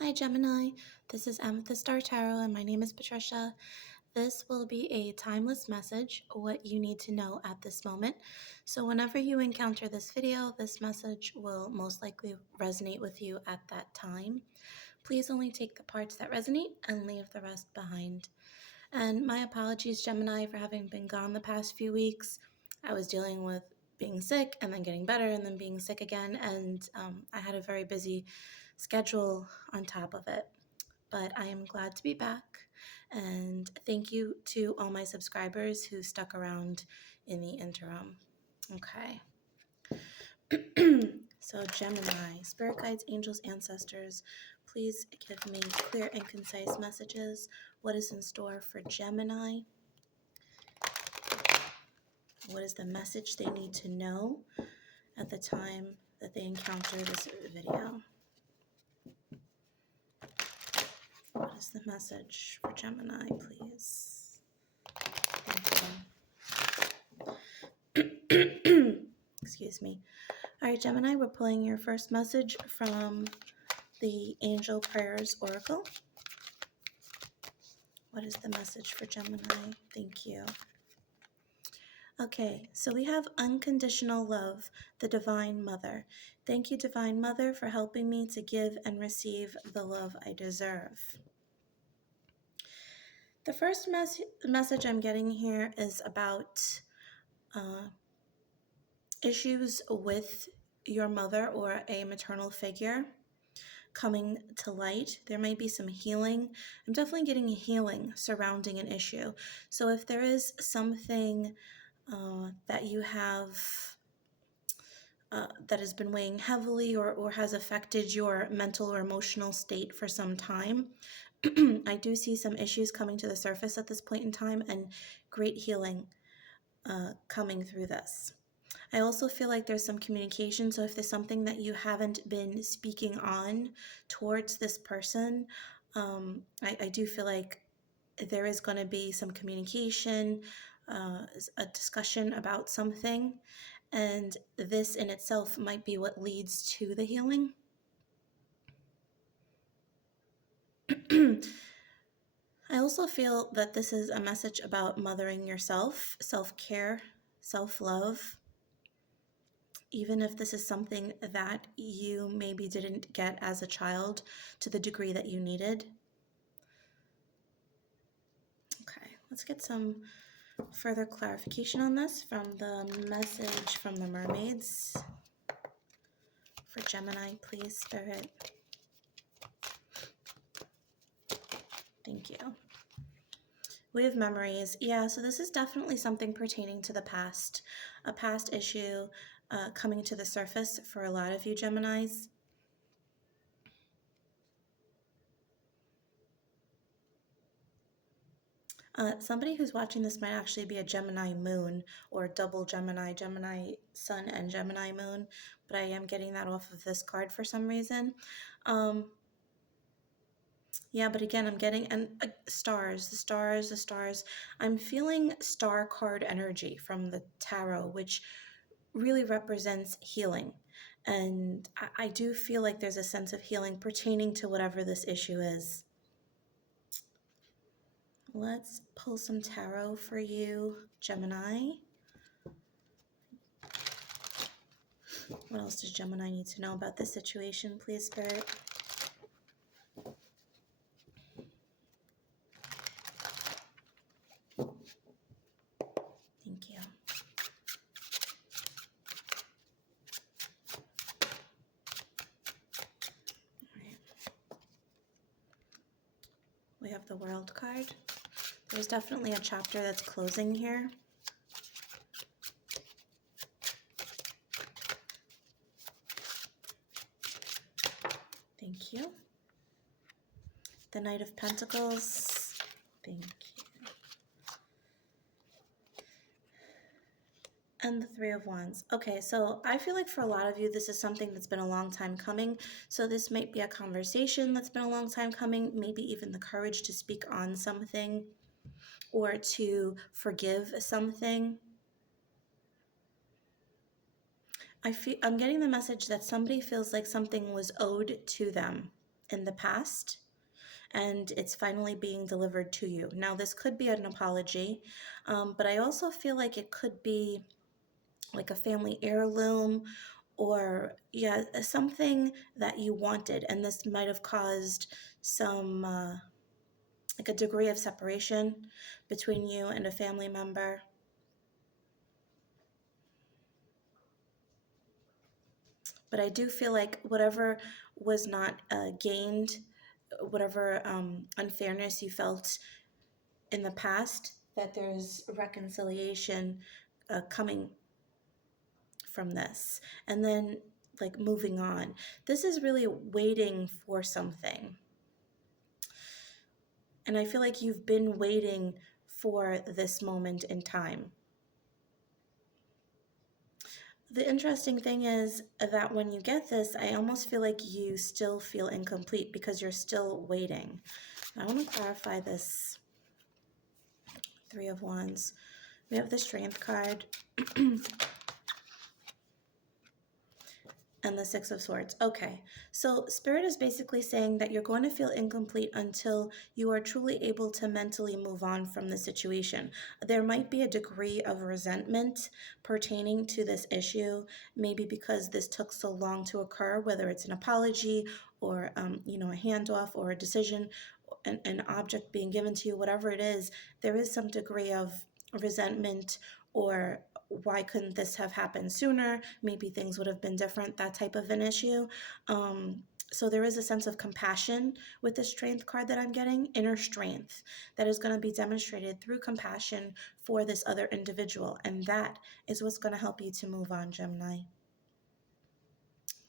Hi Gemini, this is Amethyst Star Tarot and my name is Patricia. This will be a timeless message, what you need to know at this moment. So whenever you encounter this video, this message will most likely resonate with you at that time. Please only take the parts that resonate and leave the rest behind. And my apologies, Gemini, for having been gone the past few weeks. I was dealing with being sick and then getting better and then being sick again, and I had a very busy schedule on top of it. But I am glad to be back, and thank you to all my subscribers who stuck around in the interim. Okay. So Gemini, spirit guides, angels, ancestors, please give me clear and concise messages. What is in store for Gemini? What is the message they need to know at the time that they encounter this video? What is the message for Gemini, please? Thank you. Excuse me. All right, Gemini, we're pulling your first message from the Angel Prayers Oracle. What is the message for Gemini? Thank you. Okay, so we have unconditional love, the Divine Mother. Thank you, Divine Mother, for helping me to give and receive the love I deserve. The first message I'm getting here is about issues with your mother or a maternal figure coming to light. There might be some healing. I'm definitely getting a healing surrounding an issue. So if there is something that you have that has been weighing heavily or has affected your mental or emotional state for some time, I do see some issues coming to the surface at this point in time and great healing coming through this. I also feel like there's some communication. So if there's something that you haven't been speaking on towards this person, I do feel like there is going to be some communication, a discussion about something, and this in itself might be what leads to the healing. I also feel that this is a message about mothering yourself, self-care, self-love. Even if this is something that you maybe didn't get as a child to the degree that you needed. Okay, let's get some further clarification on this from the message from the mermaids. For Gemini, please, Spirit. Thank you. We have memories. Yeah, so this is definitely something pertaining to the past, a past issue coming to the surface for a lot of you Geminis. Somebody who's watching this might actually be a Gemini moon or double Gemini, Gemini sun and Gemini moon, but I am getting that off of this card for some reason. Yeah, but again, I'm getting stars, the stars, the stars. I'm feeling star card energy from the tarot, which really represents healing. And I do feel like there's a sense of healing pertaining to whatever this issue is. Let's pull some tarot for you, Gemini. What else does Gemini need to know about this situation, please, Spirit? Thank you. All right. We have the World card. There's definitely a chapter that's closing here. Thank you. The Knight of Pentacles. Thank you. And the Three of Wands. Okay, so I feel like for a lot of you, this is something that's been a long time coming. So this might be a conversation that's been a long time coming, maybe even the courage to speak on something or to forgive something. I'm getting the message that somebody feels like something was owed to them in the past, and it's finally being delivered to you. Now, this could be an apology, but I also feel like it could be like a family heirloom, or yeah, something that you wanted, and this might have caused some like a degree of separation between you and a family member. But I do feel like whatever was not gained, whatever unfairness you felt in the past, that there's reconciliation coming from this. And then, like, moving on. This is really waiting for something. And I feel like you've been waiting for this moment in time. The interesting thing is that when you get this, I almost feel like you still feel incomplete because you're still waiting. I want to clarify this Three of Wands. We have the Strength card and the Six of Swords. Okay, so Spirit is basically saying that you're going to feel incomplete until you are truly able to mentally move on from the situation. There might be a degree of resentment pertaining to this issue, maybe because this took so long to occur, whether it's an apology or a handoff or a decision, an object being given to you, whatever it is. There is some degree of resentment, or why couldn't this have happened sooner? Maybe things would have been different, that type of an issue. So there is a sense of compassion with the Strength card that I'm getting, inner strength, that is going to be demonstrated through compassion for this other individual. And that is what's going to help you to move on, Gemini.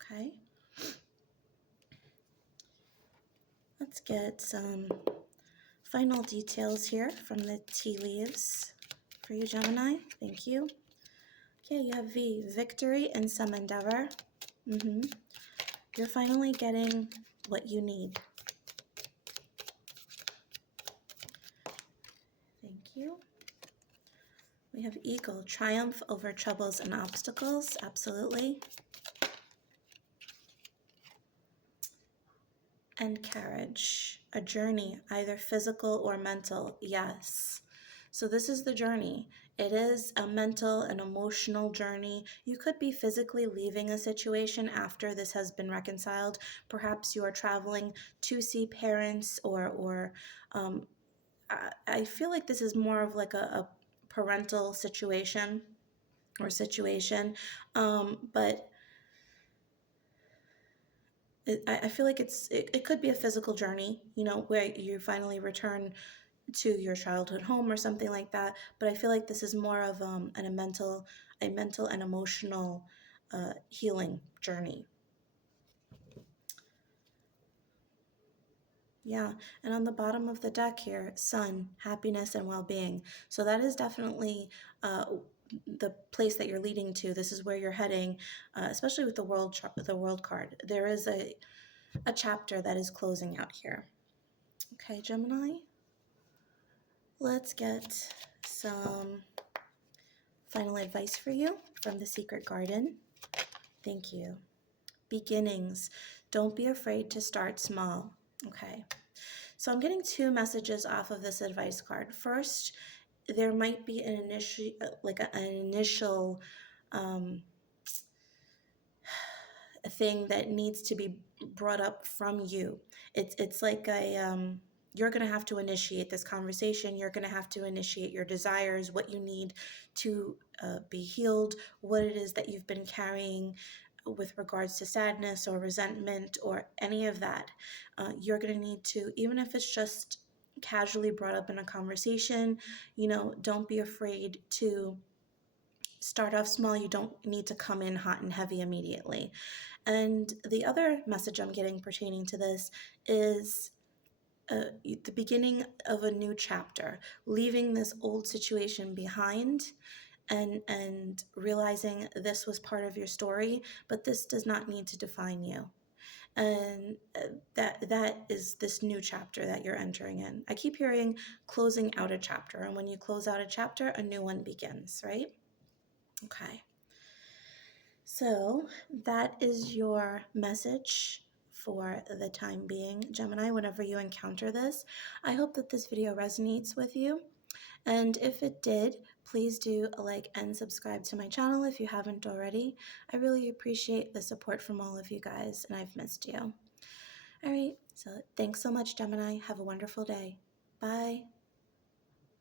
Okay. Let's get some final details here from the tea leaves for you, Gemini. Thank you. Okay, you have victory in some endeavor. You're finally getting what you need. Thank you. We have eagle, triumph over troubles and obstacles. Absolutely. And carriage, a journey, either physical or mental. Yes. So this is the journey. It is a mental and emotional journey. You could be physically leaving a situation after this has been reconciled. Perhaps you are traveling to see parents, or I feel like this is more of like a parental situation or situation, but I feel like it could be a physical journey, where you finally return to your childhood home or something like that. But I feel like this is more of a mental and emotional healing journey. Yeah, and on the bottom of the deck here, sun, happiness and well-being. So that is definitely the place that you're leading to. This is where you're heading, especially with the world card. There is a chapter that is closing out here. Okay, Gemini. Let's get some final advice for you from the Secret Garden. Thank you. Beginnings. Don't be afraid to start small. Okay. So I'm getting two messages off of this advice card. First, there might be an initial thing that needs to be brought up from you. It's like you're going to have to initiate this conversation. You're going to have to initiate your desires, what you need to be healed, what it is that you've been carrying with regards to sadness or resentment or any of that. You're going to need to, even if it's just casually brought up in a conversation, don't be afraid to start off small. You don't need to come in hot and heavy immediately. And the other message I'm getting pertaining to this is the beginning of a new chapter, leaving this old situation behind and realizing this was part of your story, but this does not need to define you. And that is this new chapter that you're entering in. I keep hearing closing out a chapter, and when you close out a chapter, a new one begins, right? Okay. So that is your message for the time being, Gemini, whenever you encounter this. I hope that this video resonates with you. And if it did, please do like and subscribe to my channel if you haven't already. I really appreciate the support from all of you guys, and I've missed you. All right, so thanks so much, Gemini. Have a wonderful day. Bye.